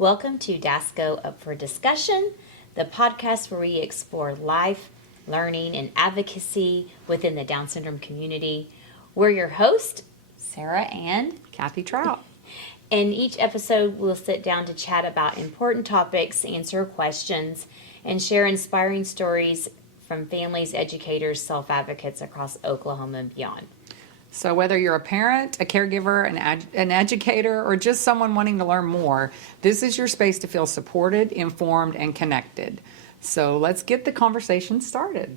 Welcome to DASCO Up for Discussion, the podcast where we explore life, learning, and advocacy within the Down syndrome community. We're your hosts, Sarah and Kathy Trout. In each episode, we'll sit down to chat about important topics, answer questions, and share inspiring stories from families, educators, self-advocates across Oklahoma and beyond. So whether you're a parent, a caregiver, an educator, or just someone wanting to learn more, this is your space to feel supported, informed, and connected. So let's get the conversation started.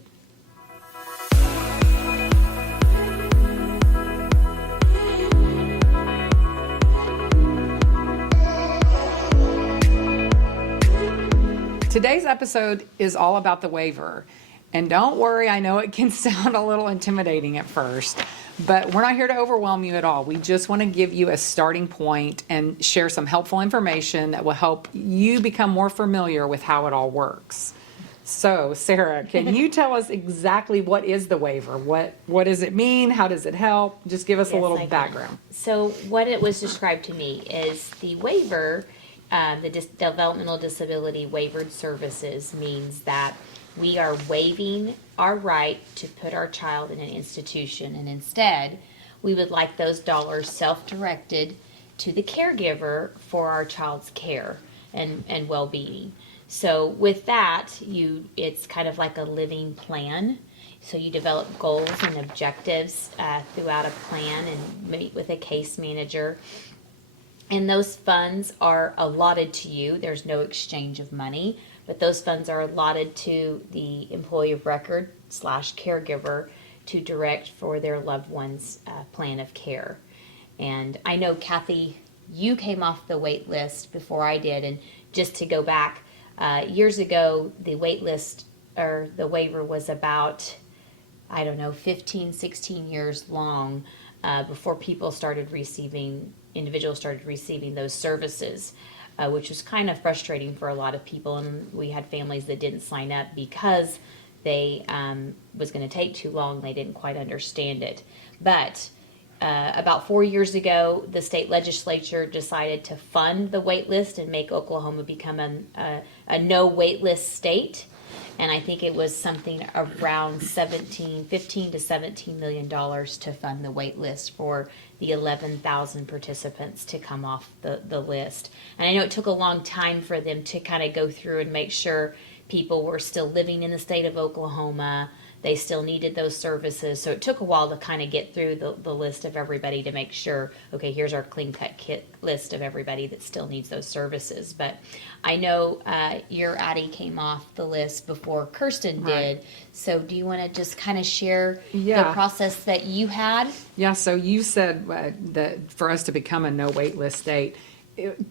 Today's episode is all about the waiver. And don't worry, I know it can sound a little intimidating at first, but we're not here to overwhelm you at all. We just want to give you a starting point and share some helpful information that will help you become more familiar with how it all works. So, Sarah, can you tell us exactly what is the waiver? What does it mean? How does it help? Just give us a little background. So what it was described to me is the waiver, developmental disability waivered services means that we are waiving our right to put our child in an institution, and instead we would like those dollars self-directed to the caregiver for our child's care and well-being. So with that, it's kind of like a living plan. So you develop goals and objectives throughout a plan and meet with a case manager. And those funds are allotted to you. There's no exchange of money, but those funds are allotted to the employee of record / caregiver to direct for their loved one's plan of care. And I know, Kathy, you came off the wait list before I did. And just to go back, years ago, the wait list or the waiver was about, 15, 16 years long before individuals started receiving those services, which was kind of frustrating for a lot of people. And we had families that didn't sign up because they was going to take too long. They didn't quite understand it. But about 4 years ago, the state legislature decided to fund the wait list and make Oklahoma become a no wait list state. And I think it was something around $15 to $17 million to fund the wait list for the 11,000 participants to come off the list. And I know it took a long time for them to kind of go through and make sure people were still living in the state of Oklahoma. They still needed those services. So it took a while to kind of get through the list of everybody to make sure, okay, here's our clean cut list of everybody that still needs those services. But I know your Addie came off the list before Kirsten did. Right. So do you want to just kind of share the process that you had? Yeah, so you said that for us to become a no wait list state,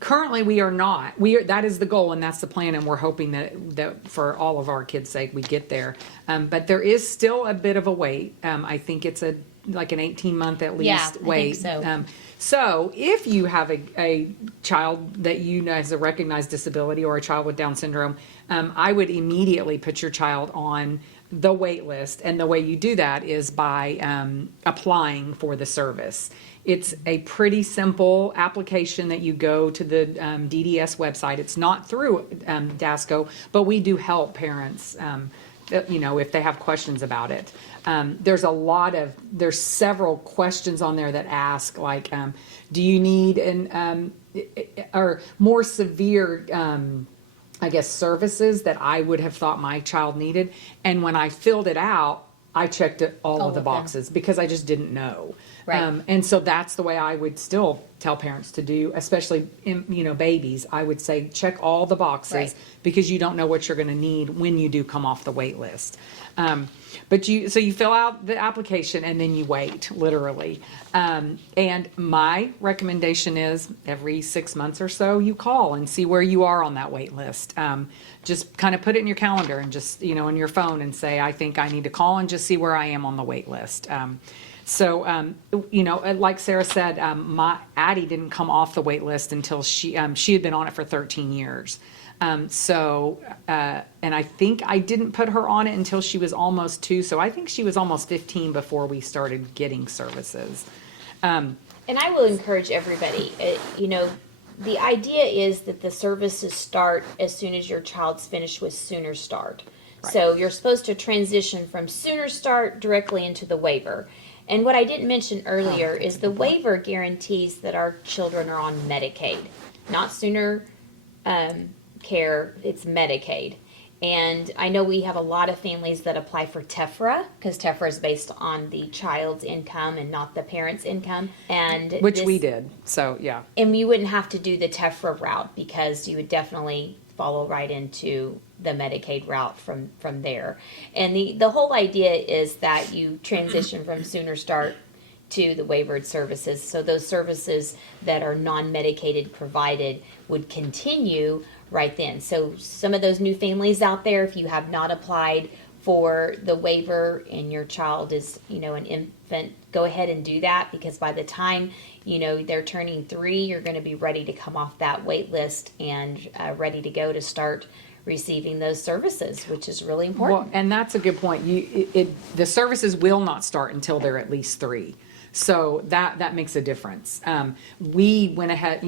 currently we are not. That is the goal and that's the plan, and we're hoping that for all of our kids' sake we get there. But there is still a bit of a wait. I think it's like an 18-month at least wait. I think so. So if you have a child that you know has a recognized disability or a child with Down syndrome, I would immediately put your child on the wait list. And the way you do that is by applying for the service. It's a pretty simple application that you go to the DDS website. It's not through DASCO, but we do help parents, if they have questions about it. There's several questions on there that ask, like, do you need or more severe, services that I would have thought my child needed. And when I filled it out, I checked all of the boxes because I just didn't know. Right. And so that's the way I would still tell parents to do, especially babies. I would say check all the boxes because you don't know what you're going to need when you do come off the wait list. But you fill out the application and then you wait, literally. And my recommendation is every 6 months or so you call and see where you are on that wait list. Just kind of put it in your calendar and just on your phone and say, I think I need to call and just see where I am on the wait list. Like Sarah said, my Addie didn't come off the wait list until she had been on it for 13 years. And I think I didn't put her on it until she was almost 2. So I think she was almost 15 before we started getting services. And I will encourage everybody, the idea is that the services start as soon as your child's finished with Sooner Start. Right. So you're supposed to transition from Sooner Start directly into the waiver. And what I didn't mention earlier is the waiver guarantees that our children are on Medicaid, not Sooner Care, it's Medicaid. And I know we have a lot of families that apply for TEFRA, because TEFRA is based on the child's income and not the parent's income. And Which we did, so, yeah. And you wouldn't have to do the TEFRA route, because you would definitely follow right into the Medicaid route from there. And the whole idea is that you transition from Sooner Start to the waivered services. So those services that are non-medicated provided would continue right then. So some of those new families out there, if you have not applied for the waiver and your child is, an infant, go ahead and do that, because by the time, they're turning 3, you're going to be ready to come off that wait list and ready to go to start receiving those services, which is really important. Well, and that's a good point. The services will not start until they're at least 3. So that makes a difference. We went ahead,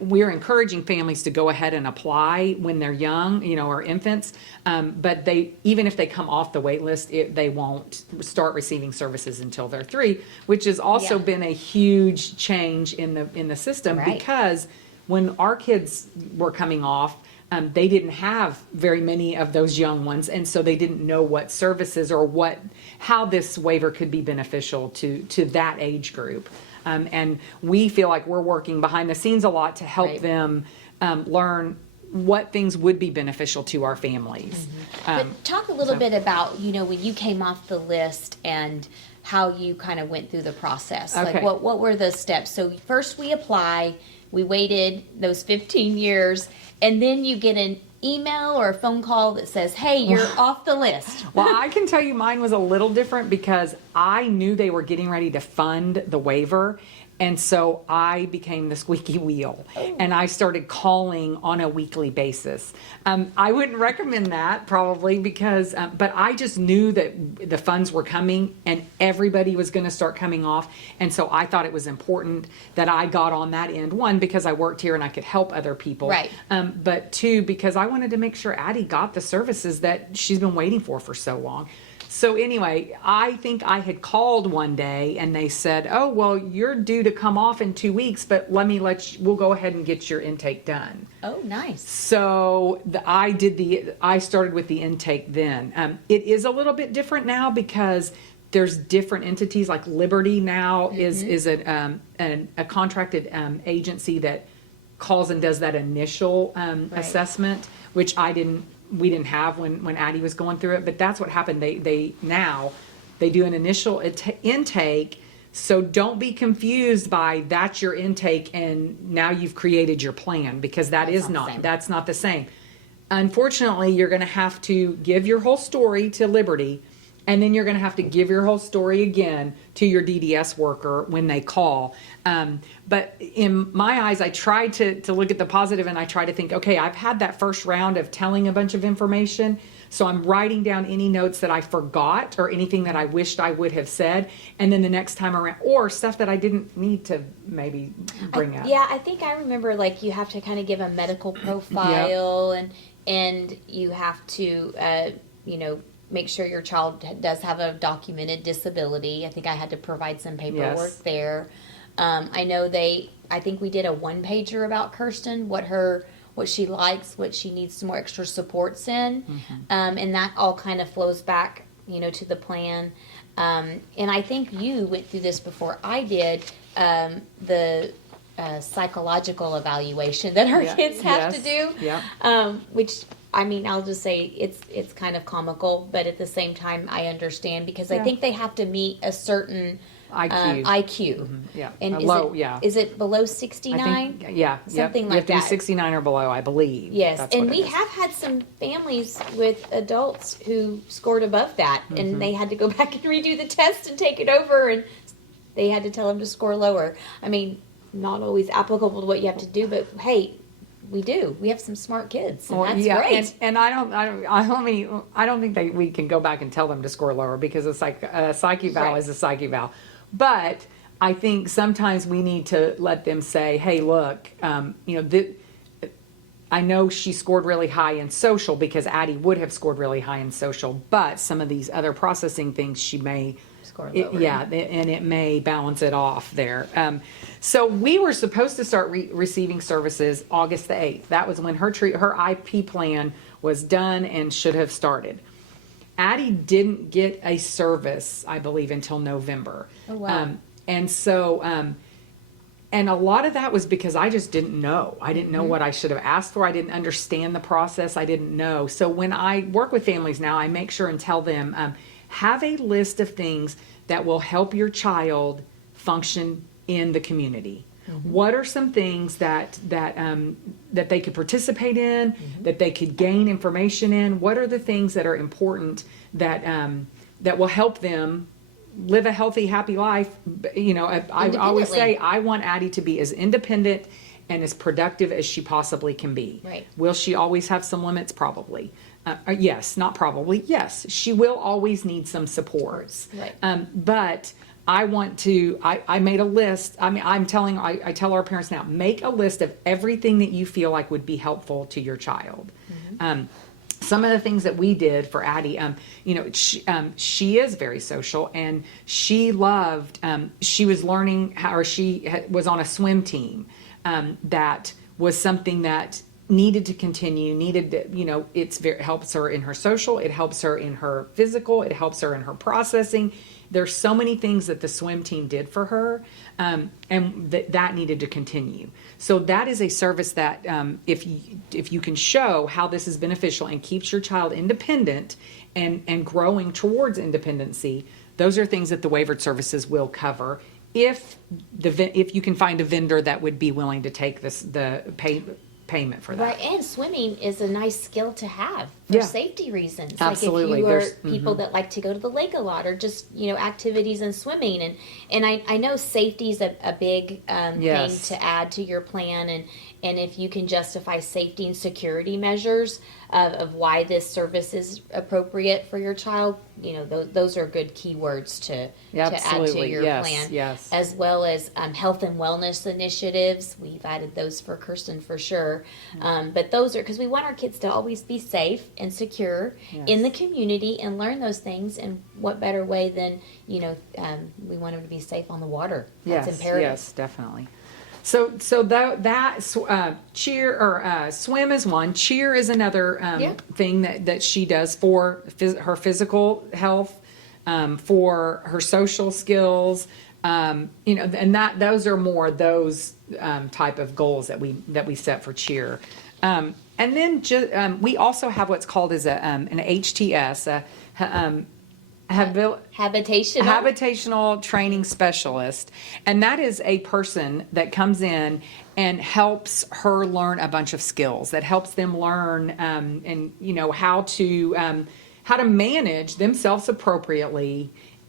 we're encouraging families to go ahead and apply when they're young, or infants. But even if they come off the wait list, they won't start receiving services until they're 3, which has also been a huge change in the system. Right. Because when our kids were coming off, they didn't have very many of those young ones, and so they didn't know what services or how this waiver could be beneficial to that age group. And we feel like we're working behind the scenes a lot to help Right. them learn what things would be beneficial to our families. But talk a little bit about, when you came off the list and how you kind of went through the process. Okay. Like what were the steps? So first we apply, we waited those 15 years, and then you get an email or a phone call that says, hey, you're off the list. Well, I can tell you mine was a little different because I knew they were getting ready to fund the waiver. And so I became the squeaky wheel, and I started calling on a weekly basis. I wouldn't recommend that probably because, but I just knew that the funds were coming and everybody was going to start coming off. And so I thought it was important that I got on that end. 1, because I worked here and I could help other people. Right. But 2, because I wanted to make sure Addie got the services that she's been waiting for so long. So anyway, I think I had called one day and they said, oh, well, you're due to come off in 2 weeks, but we'll go ahead and get your intake done. Oh, nice. So I started with the intake then. It is a little bit different now because there's different entities, like Liberty now is a contracted agency that calls and does that initial assessment, which we didn't have when Addie was going through it, but that's what happened. They do an initial intake, so don't be confused by that's your intake and now you've created your plan, because that's not the same. Unfortunately, you're going to have to give your whole story to Liberty, and then you're going to have to give your whole story again to your DDS worker when they call. But in my eyes, I tried to look at the positive, and I try to think, okay, I've had that first round of telling a bunch of information, so I'm writing down any notes that I forgot or anything that I wished I would have said, and then the next time around, or stuff that I didn't need to maybe bring up. Yeah, I think I remember, like, you have to kind of give a medical profile, and you have to, make sure your child does have a documented disability. I think I had to provide some paperwork there. I think we did a 1-pager about Kirsten, what she likes, what she needs some more extra supports in. And that all kind of flows back, to the plan. And I think you went through this before I did, the psychological evaluation that our kids have to do, which, I'll just say it's kind of comical, but at the same time, I understand, because I think they have to meet a certain IQ. Yeah. And is it below 69? Something like that. You have to be 69 or below, I believe. Yes, That's and what we it is. have had some families with adults who scored above that, and they had to go back and redo the test and take it over, and they had to tell them to score lower. Not always applicable to what you have to do, but hey, we do. We have some smart kids, and that's great. And I don't think we can go back and tell them to score lower, because it's like a psyche eval is a psyche eval. But I think sometimes we need to let them say, hey, look, I know she scored really high in social because Addie would have scored really high in social, but some of these other processing things she may Score lower. and it may balance it off there. So we were supposed to start receiving services August the 8th. That was when her IP plan was done and should have started. Addie didn't get a service, I believe, until November. Oh, wow. And so, and a lot of that was because I just didn't know. I didn't know what I should have asked for. I didn't understand the process. I didn't know. So when I work with families now, I make sure and tell them, have a list of things that will help your child function in the community. What are some things that they could participate in, that they could gain information in? What are the things that are important that will help them live a healthy, happy life? I always say I want Addie to be as independent and as productive as she possibly can be. Right. Will she always have some limits? Probably. Yes, not probably. Yes, she will always need some supports. Right. But I want to, I made a list. I mean, I tell our parents now, make a list of everything that you feel like would be helpful to your child. Some of the things that we did for Addie, she is very social, and she loved, she was learning how, or was on a swim team. That was something that needed to continue, it helps her in her social, it helps her in her physical, it helps her in her processing. There's so many things that the swim team did for her, and that needed to continue. So that is a service that if you can show how this is beneficial and keeps your child independent and growing towards independency, those are things that the waivered services will cover. If you can find a vendor that would be willing to take the payment for that. Right, and swimming is a nice skill to have for safety reasons. Absolutely. Like if you are people that like to go to the lake a lot, or just activities and swimming, and I know safety is a big thing to add to your plan, and if you can justify safety and security measures of why this service is appropriate for your child, those are good keywords to add to your plan. Yes. As well as health and wellness initiatives. We've added those for Kirsten for sure. But those are because we want our kids to always be safe and secure in the community and learn those things. And what better way than, we want them to be safe on the water. That's imperative. Yes, definitely. So cheer or swim is one. Cheer is another thing that she does for her physical health, for her social skills, and those are more those type of goals that we set for cheer. And then we also have what's called as an HTS. Habitational training specialist, and that is a person that comes in and helps her learn a bunch of skills, that helps them learn how to manage themselves appropriately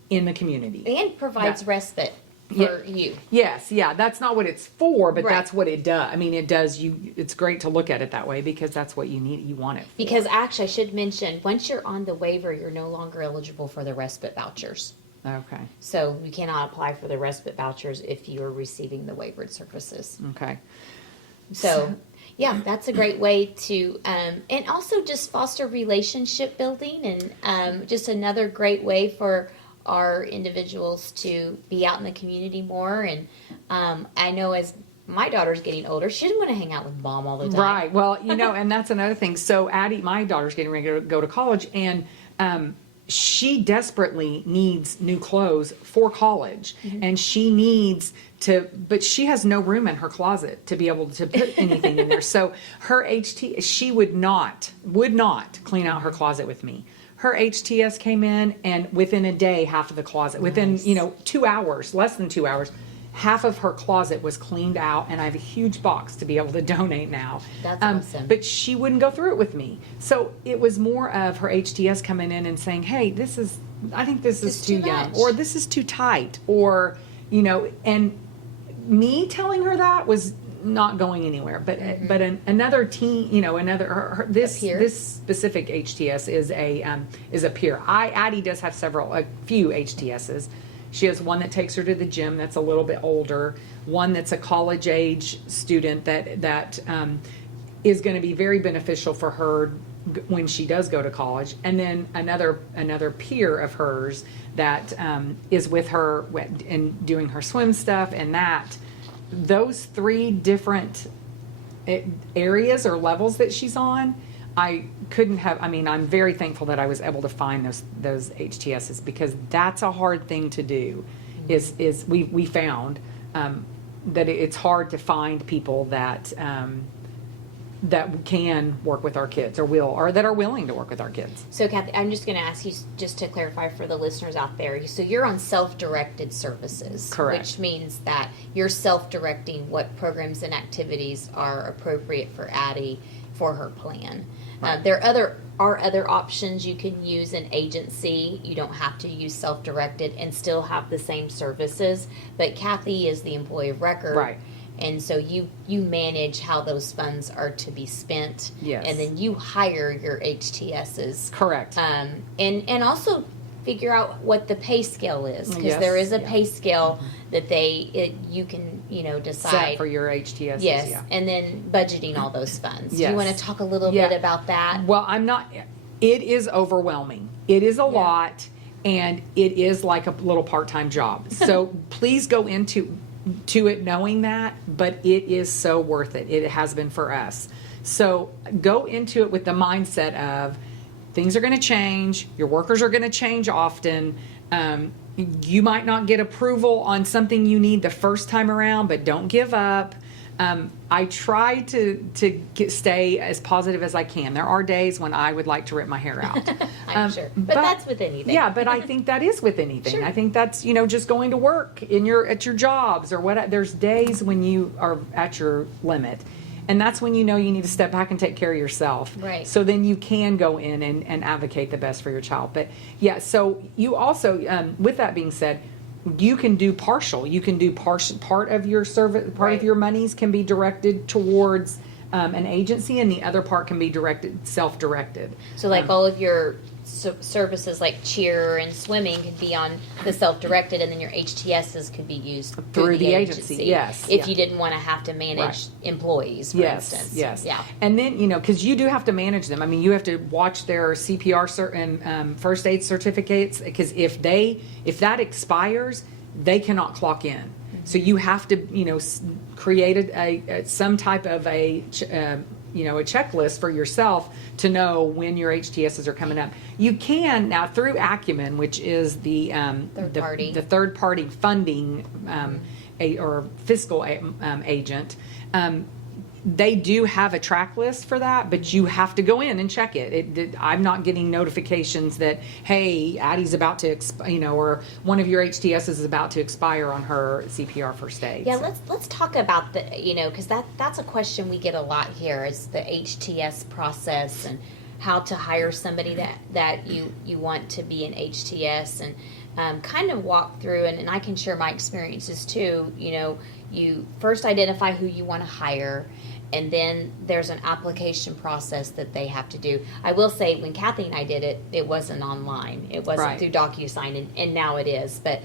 in the community, and provides respite for you. Yes, that's not what it's for, but Right. that's what it does. I mean, it does. It's great to look at it that way because that's what you need. You want it for. Because actually, I should mention, once you're on the waiver, you're no longer eligible for the respite vouchers. Okay. So you cannot apply for the respite vouchers if you are receiving the waivered services. Okay. So, that's a great way to, and also just foster relationship building, and just another great way for our individuals to be out in the community more. And I know as my daughter's getting older, she doesn't want to hang out with mom all the time. Right. Well, and that's another thing. So Addie, my daughter's getting ready to go to college, and she desperately needs new clothes for college, and she needs but she has no room in her closet to be able to put anything in there. So her she would not clean out her closet with me. Her HTS came in, and within a day, half of the closet, within 2 hours, less than 2 hours, half of her closet was cleaned out, and I have a huge box to be able to donate now. That's awesome. But she wouldn't go through it with me. So it was more of her HTS coming in and saying, hey, I think this is too young, much. or this is too tight, or, and me telling her that was not going anywhere. But another teen, this specific HTS is a peer. Addie does have a few HTSs. She has one that takes her to the gym that's a little bit older, one that's a college age student that is going to be very beneficial for her when she does go to college, and then another peer of hers that is with her and doing her swim stuff, and that those 3 different areas or levels that she's on, I couldn't have. I mean, I'm very thankful that I was able to find those HTSs, because that's a hard thing to do. Is we found that it's hard to find people that can work with our kids or that are willing to work with our kids. So Kathy, I'm just going to ask you just to clarify for the listeners out there. So you're on self-directed services. Correct. Which means that you're self-directing what programs and activities are appropriate for Addie for her plan. Right. There are other options. You can use an agency. You don't have to use self-directed and still have the same services. But Kathy is the employee of record. Right. And so you manage how those funds are to be spent. Yes. And then you hire your HTSs. Correct. And also figure out what the pay scale is, because Yes. there is a Yeah. pay scale that you can decide. Set for your HTSs. Yes, Yeah. and then budgeting all those funds. Do Yes. you want to talk a little Yeah. bit about that? Well, it is overwhelming. It is a lot, and it is like a little part-time job. So please go into it knowing that, but it is so worth it. It has been for us. So go into it with the mindset of things are going to change. Your workers are going to change often. You might not get approval on something you need the first time around, but don't give up. I try to stay as positive as I can. There are days when I would like to rip my hair out. I'm sure. But that's with anything. Yeah, but I think that is with anything. Sure. I think that's, just going to work at your jobs or what. There's days when you are at your limit. And that's when you need to step back and take care of yourself. Right. So then you can go in and advocate the best for your child. But yeah, so you also, with that being said, you can do partial. You can do part of your service, part of your monies can be directed towards an agency, and the other part can be self-directed. So like all of your services like cheer and swimming could be on the self-directed, and then your HTSs could be used through the agency. Yes. If you didn't want to have to manage employees, for instance. Yes. Yeah. And then, because you do have to manage them. I mean, you have to watch their CPR and first aid certificates, because if that expires, they cannot clock in. So you have to, create some type of a checklist for yourself to know when your HTSs are coming up. You can now through Acumen, which is the third party funding or fiscal agent. They do have a track list for that, but you have to go in and check it. I'm not getting notifications that, hey, Addie's about to, or one of your HTSs is about to expire on her CPR first aid. Yeah, let's talk about because that's a question we get a lot here, is the HTS process and how to hire somebody that you want to be an HTS, and kind of walk through, and I can share my experiences too. You first identify who you want to hire, and then there's an application process that they have to do. I will say, when Kathy and I did it, it wasn't online. It wasn't through DocuSign, and now it is. But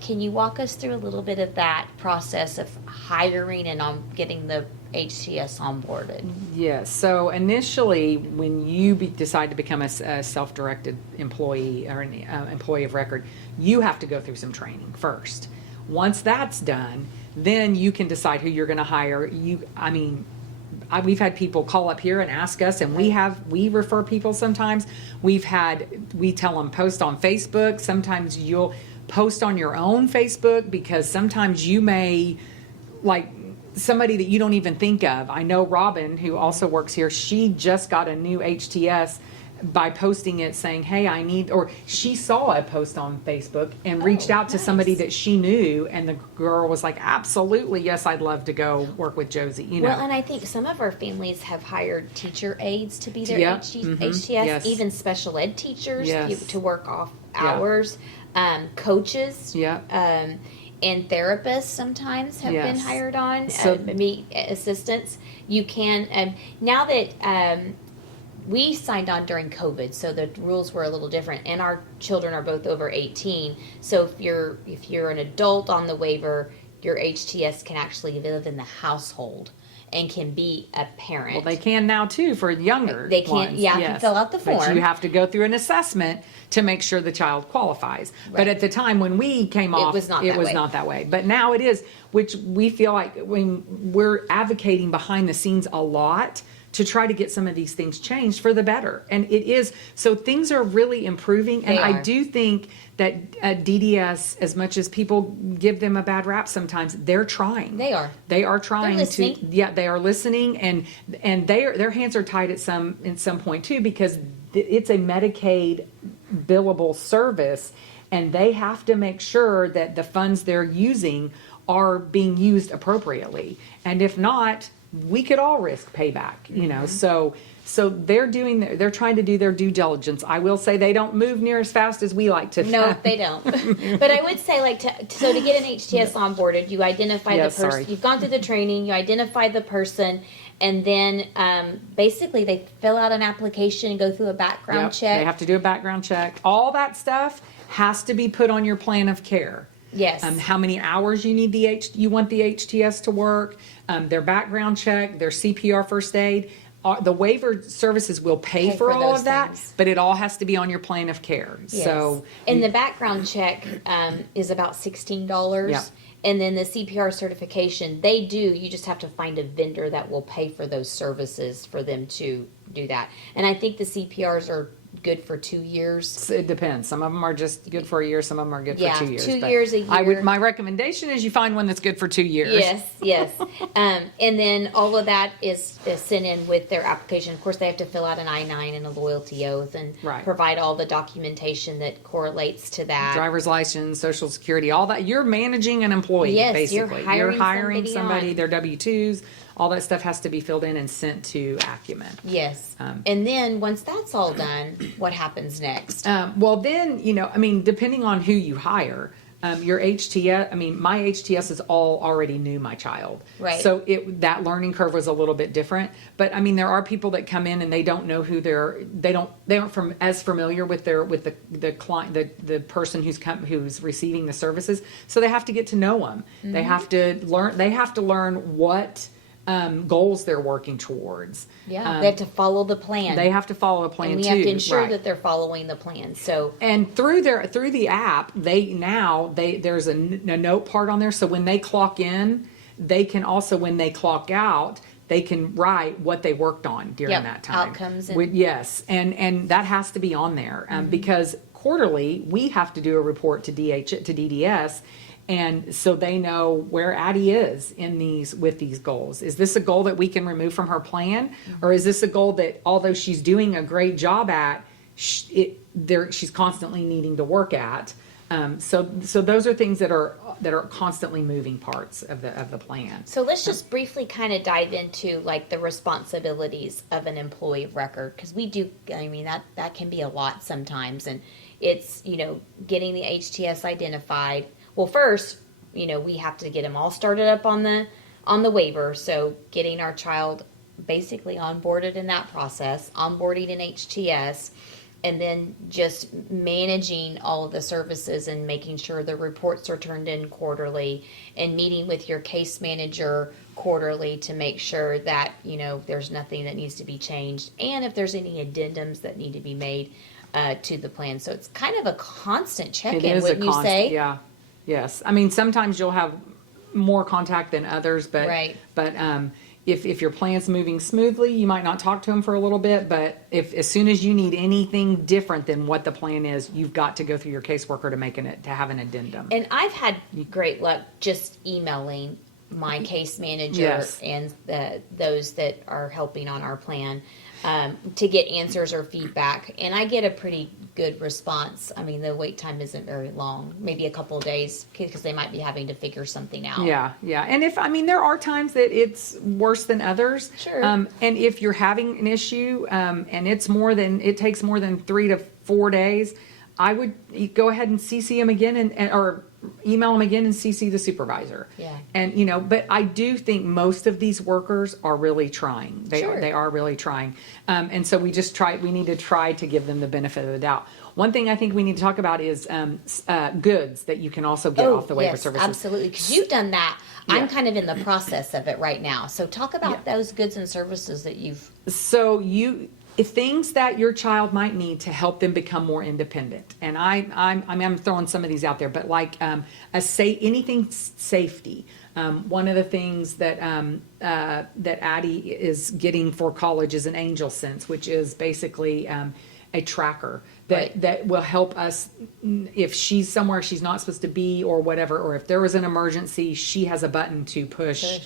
can you walk us through a little bit of that process of hiring and on getting the HTS onboarded? Yes. So initially, when you decide to become a self-directed employee or an employee of record, you have to go through some training first. Once that's done, then you can decide who you're going to hire. We've had people call up here and ask us, and we refer people sometimes. We tell them post on Facebook. Sometimes you'll post on your own Facebook, because sometimes you may somebody that you don't even think of. I know Robin, who also works here, she just got a new HTS by posting it saying, hey, or she saw a post on Facebook and reached out to somebody that she knew, and the girl was like, absolutely, yes, I'd love to go work with Josie, Well, and I think some of our families have hired teacher aides to be their HTS, Yes. even special ed teachers to work off Yeah. hours, coaches, Yeah. and therapists sometimes have been Yes. hired on, So- assistants. You can, now that we signed on during COVID, so the rules were a little different, and our children are both over 18. So if you're an adult on the waiver, your HTS can actually live in the household and can be a parent. Well, they can now too for younger They can, ones. yeah, can fill out the form. But you have to go through an assessment to make sure the child qualifies. But Right. at the time when we came off, was not it that was way. not that way. But now it is, which we feel like when we're advocating behind the scenes a lot to try to get some of these things changed for the better. And it is, so things are really improving. And They I are. do think that DDS, as much as people give them a bad rap sometimes, they're trying. They are. They are trying to, listening. yeah, they are listening, and their hands are tied at some point too, because it's a Medicaid billable service, and they have to make sure that the funds they're using are being used appropriately. And if not, we could all risk payback, you know. So they're trying to do their due diligence. I will say they don't move near as fast as we like to. No, they don't. But I would say, like, so to get an HTS onboarded, you identify Yes, the person. sorry. You've gone through the training. You identify the person, and then basically they fill out an application and go through a background Yep, check. they have to do a background check. All that stuff has to be put on your plan of care. Yes. How many hours you need you want the HTS to work, their background check, their CPR first aid. The waiver services will pay for all those of that, things. but it all has to be on your plan of care. Yes. So, and the background check is about $16. Yeah. And then the CPR certification, you just have to find a vendor that will pay for those services for them to do that. And I think the CPRs are good for 2 years. it depends. Some of them are just good for a year. Some of them are good Yeah, for 2 years. 2 but years, a year. My recommendation is you find one that's good for 2 years. Yes. And then all of that is sent in with their application. Of course, they have to fill out an I-9 and a loyalty oath and Right. provide all the documentation that correlates to that. Driver's license, Social Security, all that. You're managing an employee, Yes, you're basically. hiring somebody on. their W-2s. All that stuff has to be filled in and sent to Acumen. Yes. And then once that's all done, what happens next? Well, then, depending on who you hire, your HTS, my HTS is all already knew my child. Right. So that learning curve was a little bit different. But there are people that come in and they don't know who they aren't as familiar with the client, the person who's receiving the services. So they have to get to know them. Mm-hmm. They have to learn what goals they're working towards. Yeah, they have to follow the plan. They have to follow a plan and we too. have to ensure right. that they're following the plan. So And through the app, there's a note part on there. So when they clock in, they can also, when they clock out, they can write what they worked on during Yep, that time. outcomes and- Yes, and that has to be on there because quarterly we have to do a report to DDS. And so they know where Addie is with these goals. Is this a goal that we can remove from her plan? Or is this a goal that, although she's doing a great job at, she's constantly needing to work at? So those are things that are constantly moving parts of the plan. So let's just briefly kind of dive into like the responsibilities of an employee of record, because that can be a lot sometimes, and it's getting the HTS identified. Well, first, we have to get them all started up on the waiver. So getting our child basically onboarded in that process, onboarding in HTS, and then just managing all of the services and making sure the reports are turned in quarterly, and meeting with your case manager quarterly to make sure that there's nothing that needs to be changed, and if there's any addendums that need to be made to the plan. So it's kind of a constant check-in, wouldn't you say? Yeah. Yes. Sometimes you'll have more contact than others, but Right. But if your plan's moving smoothly, you might not talk to them for a little bit. But as soon as you need anything different than what the plan is, you've got to go through your caseworker to have an addendum. And I've had great luck just emailing my case manager Yes. and those that are helping on our plan to get answers or feedback. And I get a pretty good response. The wait time isn't very long, maybe a couple of days, because they might be having to figure something out. Yeah. And there are times that it's worse than others. Sure. And if you're having an issue, and it takes more than 3 to 4 days, I would go ahead and CC them again or email them again and CC the supervisor. Yeah. And, but I do think most of these workers are really trying. They Sure. are really trying. And so we need to try to give them the benefit of the doubt. One thing I think we need to talk about is goods that you can also get off the waiver services. Absolutely, because you've done that. Yeah. I'm kind of in the process of it right now. So talk about those goods and services that you've. So things that your child might need to help them become more independent. And I'm throwing some of these out there, but like anything safety. One of the things that Addie is getting for college is an Angel Sense, which is basically a tracker that will help us if she's somewhere she's not supposed to be or whatever, or if there was an emergency, she has a button to push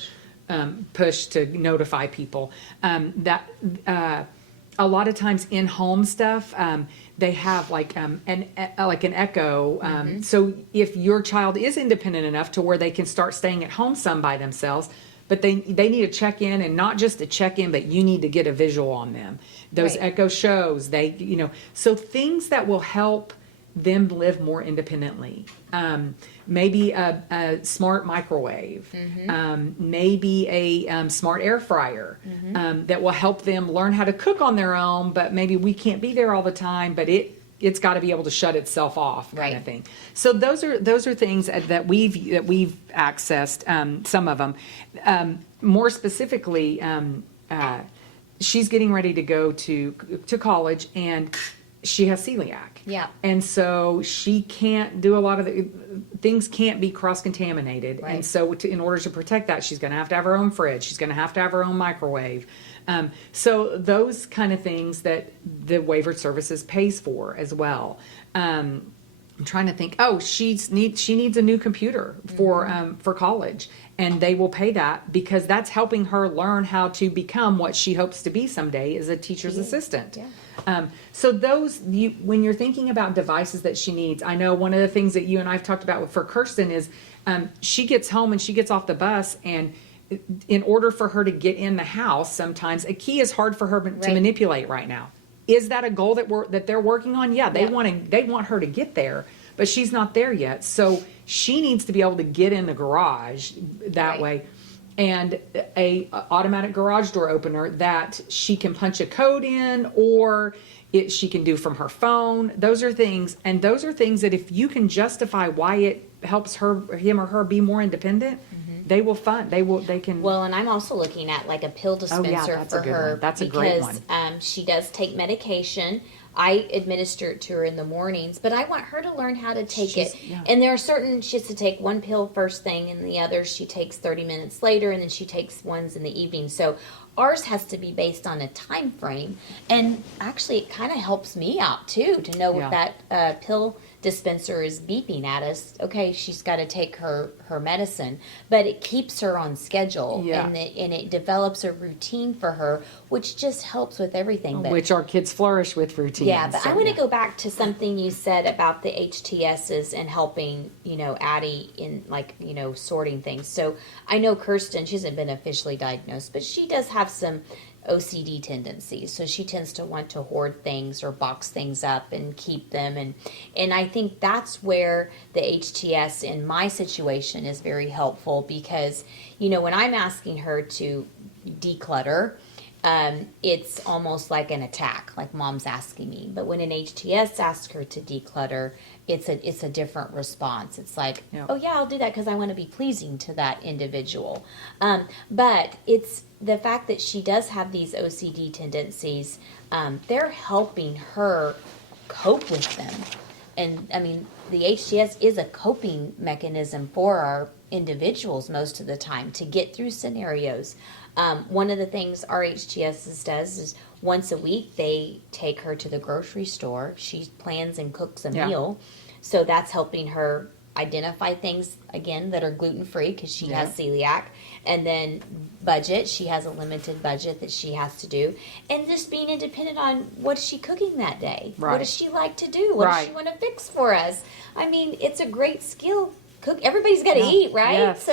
to notify people. A lot of times in home stuff, they have like an Echo. So if your child is independent enough to where they can start staying at home some by themselves, but they need to check in, and not just a check in, but you need to get a visual on them. Those Echo shows, so things that will help them live more independently. Maybe a smart microwave, maybe a smart air fryer that will help them learn how to cook on their own, but maybe we can't be there all the time, but it's got to be able to shut itself off, kind of thing. So those are things that we've accessed. Some of them, more specifically, she's getting ready to go to college, and she has celiac. Yeah. And so she can't do a lot of things can't be cross-contaminated. Right. And so in order to protect that, she's going to have her own fridge. She's going to have her own microwave. So those kind of things that the waiver services pays for as well. I'm trying to think. Oh, she needs a new computer for college, and they will pay that because that's helping her learn how to become what she hopes to be someday, as a teacher's assistant. Yeah. So when you're thinking about devices that she needs, I know one of the things that you and I've talked about for Kirsten is she gets home and she gets off the bus, and in order for her to get in the house, sometimes a key is hard for her to manipulate right now. Is that a goal that they're working on? Yeah, they want her to get there, but she's not there yet. So she needs to be able to get in the garage that way. And a automatic garage door opener that she can punch a code in, or she can do from her phone. Those are things that if you can justify why it helps him or her be more independent, they will fund. They can. Well, and I'm also looking at like a pill dispenser that's for a good her. one. That's a great one. Because she does take medication. I administer it to her in the mornings, but I want her to learn how to take it. Yeah. And there are she has to take one pill first thing, and the others she takes 30 minutes later, and then she takes ones in the evening. So ours has to be based on a time frame. And actually, it kind of helps me out too to know if that pill dispenser is beeping at us. Okay, she's got to take her medicine, but it keeps her on schedule, and it develops a routine for her, which just helps with everything. Which our kids flourish with routines. Yeah, but I want to go back to something you said about the HTSs and helping, Addie in sorting things. So I know Kirsten, she hasn't been officially diagnosed, but she does have some OCD tendencies. So she tends to want to hoard things or box things up and keep them. And I think that's where the HTS in my situation is very helpful because, when I'm asking her to declutter, it's almost like an attack, like mom's asking me. But when an HTS asks her to declutter, it's a different response. It's like, oh yeah, I'll do that because I want to be pleasing to that individual. But it's the fact that she does have these OCD tendencies. They're helping her cope with them. And I mean, the HTS is a coping mechanism for our individuals most of the time to get through scenarios. One of the things our HTS does is once a week they take her to the grocery store. She plans and cooks a meal. So that's helping her identify things, again, that are gluten-free because she has celiac. And then budget. She has a limited budget that she has to do. And just being independent on what is she cooking that day? Right. What does she like to do? What does she want to fix for us? I mean, it's a great skill cook. Everybody's got to Yeah. eat, right? Yes,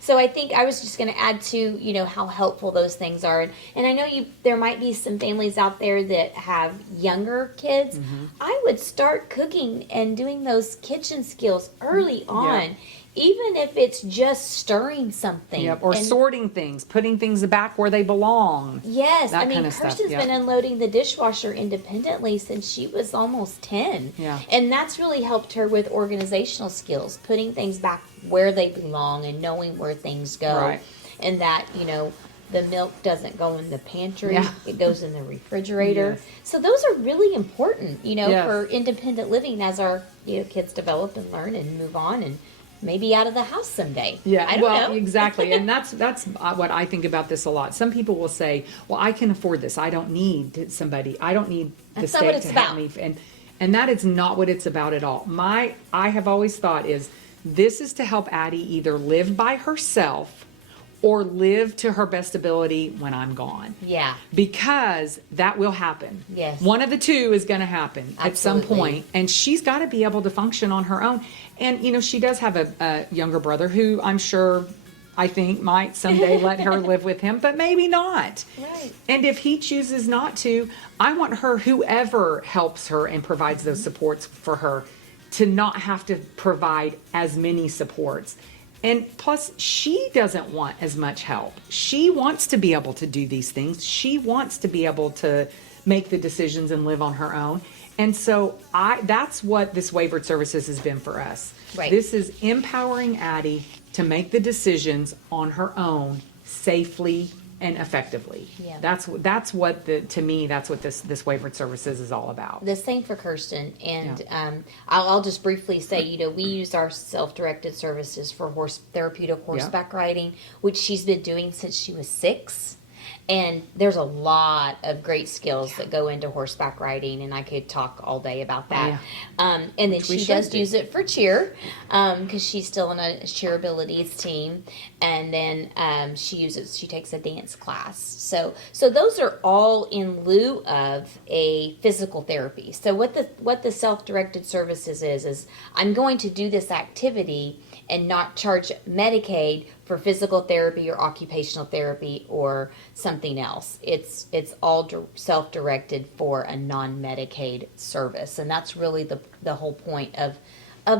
So I think I was just going to add to, how helpful those things are. And I know there might be some families out there that have younger kids. Mm-hmm. I would start cooking and doing those kitchen skills early on. Even if it's just stirring something. Yep. Or and sorting things, putting things back where they belong. Yes, That I mean, kind of stuff, Kirsten's yeah. been unloading the dishwasher independently since she was almost 10. Yeah. And that's really helped her with organizational skills, putting things back where they belong and knowing where things go. Right. And that, the milk doesn't go in the pantry, Yeah. it goes in the refrigerator. Yes. So those are really important, Yes. for independent living as our, kids develop and learn and move on and maybe out of the house someday. Yeah, I don't well, know. exactly. And that's what I think about this a lot. Some people will say, well, I can afford this. I don't need somebody. I don't need the That's not what state it's to help about. me. And that is not what it's about at all. I have always thought is this is to help Addie either live by herself or live to her best ability when I'm gone. Yeah. Because that will happen. Yes. One of the two is going to happen at some Absolutely. point, and she's got to be able to function on her own. And, she does have a younger brother who I think might someday let her live with him, but maybe not. Right. And if he chooses not to, I want her, whoever helps her and provides those supports for her, to not have to provide as many supports. And plus, she doesn't want as much help. She wants to be able to do these things. She wants to be able to make the decisions and live on her own. And so that's what this waivered services has been for us. Right. This is empowering Addie to make the decisions on her own safely and effectively. Yeah. That's what to me, that's what this waivered services is all about. The same for Kirsten, and I'll just briefly say, we use our self-directed services for therapeutic horseback riding, which she's been doing since she was 6. And there's a lot of great skills that go into horseback riding, and I could talk all day about that. And then Which we she should does do. use it for cheer, because she's still on a cheer abilities team. And then she takes a dance class. So those are all in lieu of a physical therapy. So what the self-directed services is I'm going to do this activity and not charge Medicaid for physical therapy or occupational therapy or something else. It's all self-directed for a non-Medicaid service, and that's really the whole point of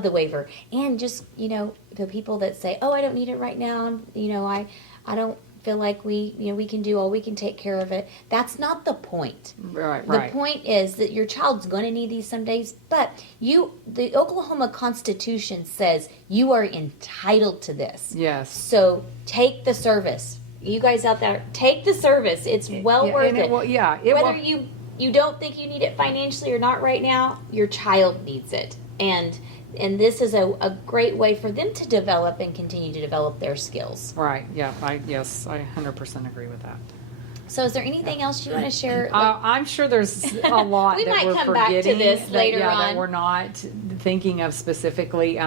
the waiver. And just the people that say, "Oh, I don't need it right now," I don't feel like we can do all we can take care of it. That's not the point. Right. The point is that your child's going to need these some days, but the Oklahoma Constitution says you are entitled to this. Yes. So take the service. You guys out there, take the service. It's well worth it. Whether you don't think you need it financially or not right now, your child needs it. And this is a great way for them to develop and continue to develop their skills. Right. Yeah. I 100% agree with that. So is there anything else you want to share? I'm sure there's a lot We that might we're come back to forgetting this later that on. we're not thinking of specifically.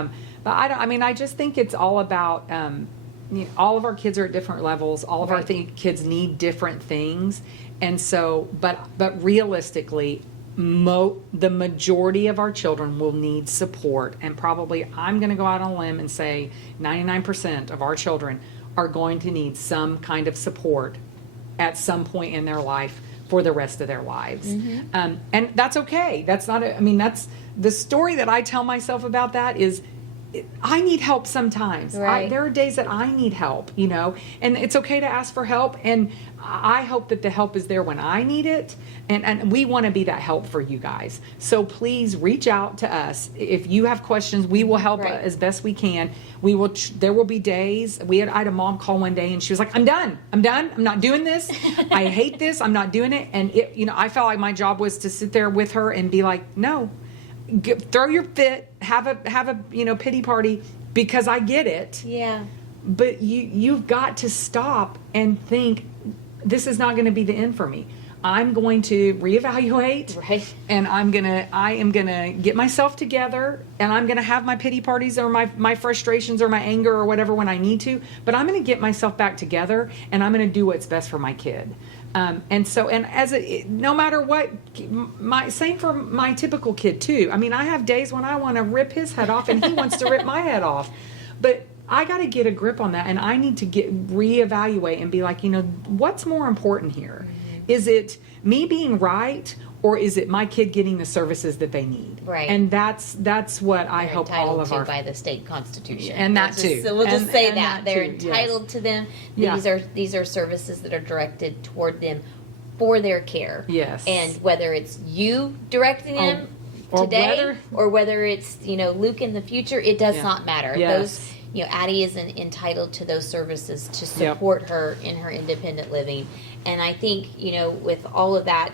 But I just think it's all about, all of our kids are at different levels. All of our kids need different things. And so, but realistically, the majority of our children will need support, and probably I'm going to go out on a limb and say 99% of our children are going to need some kind of support at some point in their life for the rest of their lives. And that's okay. That's not that's the story that I tell myself about that is I need help sometimes. Right. There are days that I need help, and it's okay to ask for help. And I hope that the help is there when I need it. And we want to be that help for you guys. So please reach out to us. If you have questions, we will help as best we can. We will. There will be days. I had a mom call one day and she was like, I'm done. I'm not doing this. I hate this. I'm not doing it. And I felt like my job was to sit there with her and be like, no, throw your fit, have a pity party, because I get it. Yeah. But you've got to stop and think, this is not going to be the end for me. I'm going to reevaluate, and I am gonna get myself together, and I'm gonna have my pity parties or my frustrations or my anger or whatever when I need to. But I'm gonna get myself back together, and I'm gonna do what's best for my kid. No matter what, same for my typical kid too. I have days when I want to rip his head off, and he wants to rip my head off. But I got to get a grip on that, and I need to reevaluate and be like, what's more important here? Is it me being right, or is it my kid getting the services that they need? Right. And that's what I They're hope all of our by the state constitution, and that too. So we'll just And- say and that that they're too, yes. entitled to them. Yeah. These are services that are directed toward them for their care. Yes. And whether it's you directing them or today, or whether it's Luke in the future, it does Yeah. not matter. Yes. Those Addie is entitled to those services to support her in her independent living. And I think, with all of that,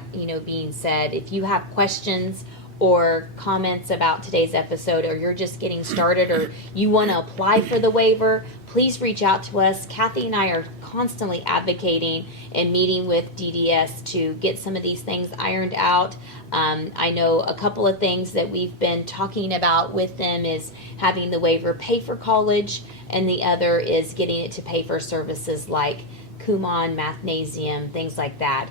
being said, if you have questions or comments about today's episode, or you're just getting started, or you want to apply for the waiver, please reach out to us. Kathy and I are constantly advocating and meeting with DDS to get some of these things ironed out. I know a couple of things that we've been talking about with them is having the waiver pay for college, and the other is getting it to pay for services like Kumon, Mathnasium, things like that.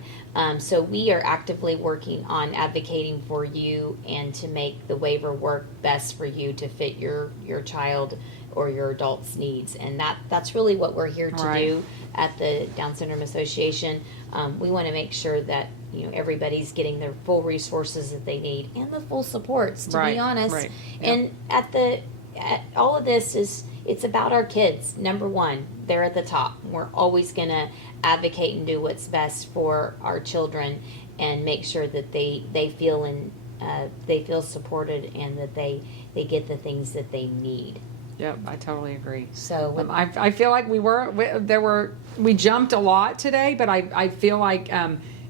So we are actively working on advocating for you and to make the waiver work best for you to fit your child or your adult's needs. And that's really what we're here to do at the Down Syndrome Association. We want to make sure that everybody's getting their full resources that they need and the full supports, to be honest. Right. And at all of this it's about our kids. Number one, they're at the top. We're always going to advocate and do what's best for our children and make sure that they feel supported and that they get the things that they need. Yep, I totally agree. So I feel like we jumped a lot today, but I feel like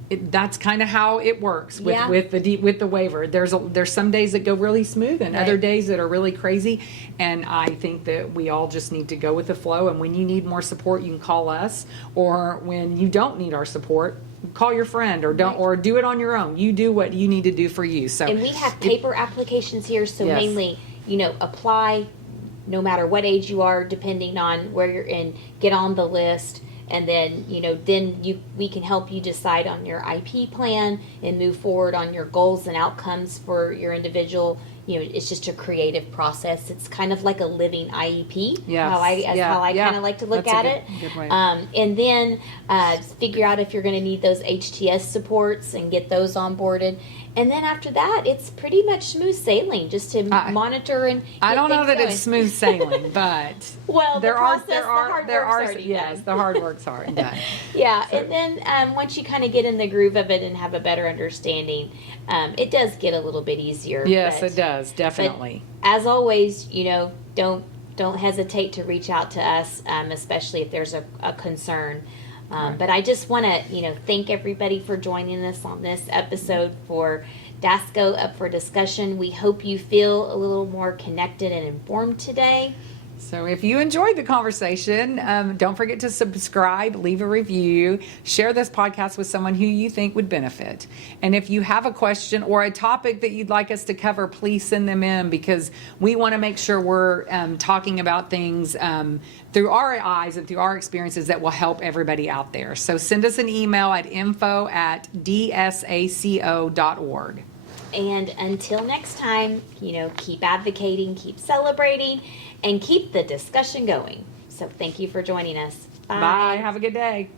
that's kind of how it works with the waiver. There's some days that go really smooth and other days that are really crazy, and I think that we all just need to go with the flow. And when you need more support, you can call us, or when you don't need our support, call your friend, or do it on your own. You do what you need to do for you. So, and we have paper applications here, so Yes. mainly apply no matter what age you are, depending on where you're in, get on the list. And then, we can help you decide on your IP plan and move forward on your goals and outcomes for your individual. It's just a creative process. It's kind of like a living IEP. Yes. How I kind of like to look That's at a it. good way. And then figure out if you're going to need those HTS supports and get those onboarded. And then after that, it's pretty much smooth sailing, just to monitor and get I don't know things that going. it's smooth sailing, but Well, the hard work's work's done. Yeah, So- and then once you kind of get in the groove of it and have a better understanding, it does get a little bit easier. Yes, but- it does, definitely. But as always, don't hesitate to reach out to us, especially if there's a concern. But I just want to, thank everybody for joining us on this episode for DASCO Up for Discussion. We hope you feel a little more connected and informed today. So if you enjoyed the conversation, don't forget to subscribe, leave a review, share this podcast with someone who you think would benefit. And if you have a question or a topic that you'd like us to cover, please send them in, because we want to make sure we're talking about things through our eyes and through our experiences that will help everybody out there. So send us an email at info@dsaco.org. And until next time, keep advocating, keep celebrating, and keep the discussion going. So thank you for joining us. Bye. Have a good day.